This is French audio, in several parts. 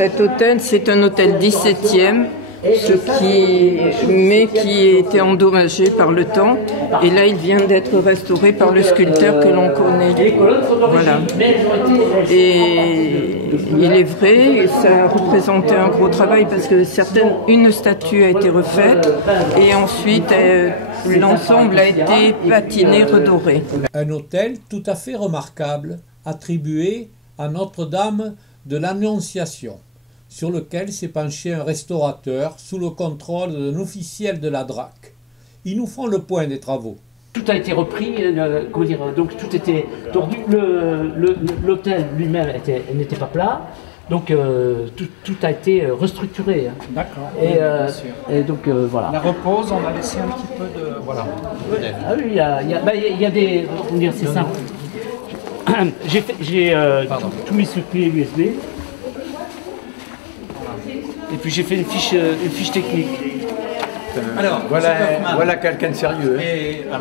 cet hôtel, c'est un hôtel 17e, mais qui était endommagé par le temps. Et là, il vient d'être restauré par le sculpteur que l'on connaît. Voilà. Et il est vrai, ça a représenté un gros travail parce que une statue a été refaite et ensuite l'ensemble a été patiné, redoré. Un hôtel tout à fait remarquable, attribué à Notre-Dame de l'Annonciation, sur lequel s'est penché un restaurateur sous le contrôle d'un officiel de la DRAC. Ils nous font le point des travaux. Tout a été repris, donc tout était tordu. L'hôtel lui-même n'était pas plat, donc tout a été restructuré. Hein. D'accord. Et donc voilà. La repose, on a laissé un petit peu de voilà. Ah oui, il y a des, comment dire, c'est ça. J'ai tout mis sur clé USB. Et puis j'ai fait une fiche technique. Alors, voilà quelqu'un de sérieux. Hein.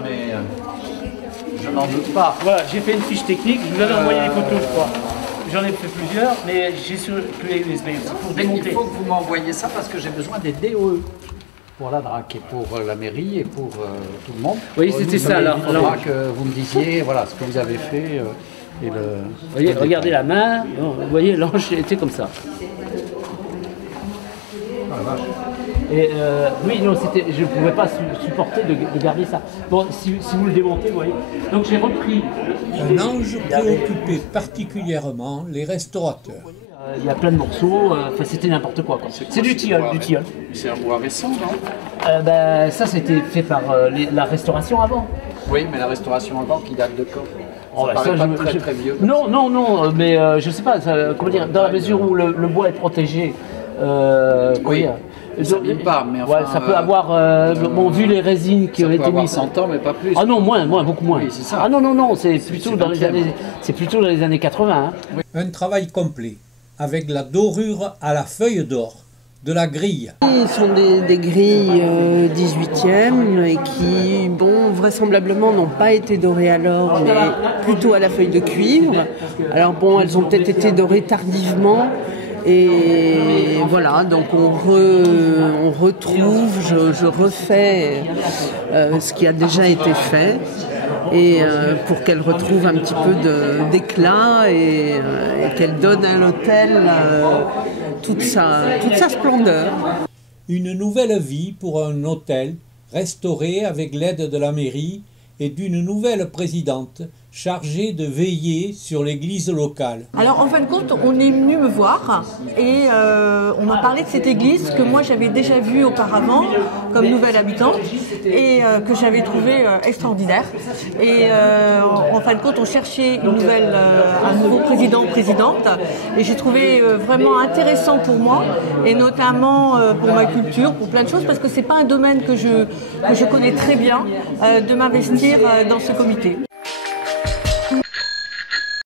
Je n'en doute pas. Voilà, j'ai fait une fiche technique, je vous avais envoyé les photos, je crois. J'en ai fait plusieurs, mais j'ai sur clé USB pour démonter. Il faut que vous m'envoyiez ça parce que j'ai besoin des DOE. Pour la DRAC et pour la mairie et pour tout le monde. Oui, c'était ça. Alors, que vous me disiez voilà, ce que vous avez fait. Voyez, regardez la main, vous voyez, l'ange était comme ça. Et oui, non, je ne pouvais pas supporter de garder ça. Bon, si vous le démontez, vous voyez. Donc j'ai repris. Un ange préoccupait particulièrement les restaurateurs. Il y a plein de morceaux, c'était n'importe quoi. C'est du tilleul, C'est un bois récent, non ça, c'était fait par la restauration avant. Oui, mais la restauration avant qui date de quand? Très vieux. Non, mais je sais pas, comment dire, dans la mesure où le bois est protégé. Oui. Ça ne pas, mais enfin, ça peut avoir, vu les résines qui ont été mises. 100 ans, mais pas plus. Ah non, beaucoup moins. Oui, c'est ça. Ah non, c'est plutôt dans les années 80. Hein. Oui. Un travail complet, avec la dorure à la feuille d'or de la grille. Ce sont des grilles 18e et qui, vraisemblablement n'ont pas été dorées à l'or, mais plutôt à la feuille de cuivre. Alors elles ont peut-être été dorées tardivement. Et voilà, donc on retrouve, je refais ce qui a déjà été fait et pour qu'elle retrouve un petit peu d'éclat et qu'elle donne à l'hôtel toute sa splendeur. Une nouvelle vie pour un hôtel restauré avec l'aide de la mairie et d'une nouvelle présidente chargée de veiller sur l'église locale. Alors en fin de compte, on est venu me voir et on m'a parlé de cette église que moi j'avais déjà vue auparavant comme nouvelle habitante et que j'avais trouvée extraordinaire. Et en fin de compte, on cherchait un nouveau président ou présidente et j'ai trouvé vraiment intéressant pour moi et notamment pour ma culture, pour plein de choses parce que c'est pas un domaine que je connais très bien de m'investir dans ce comité.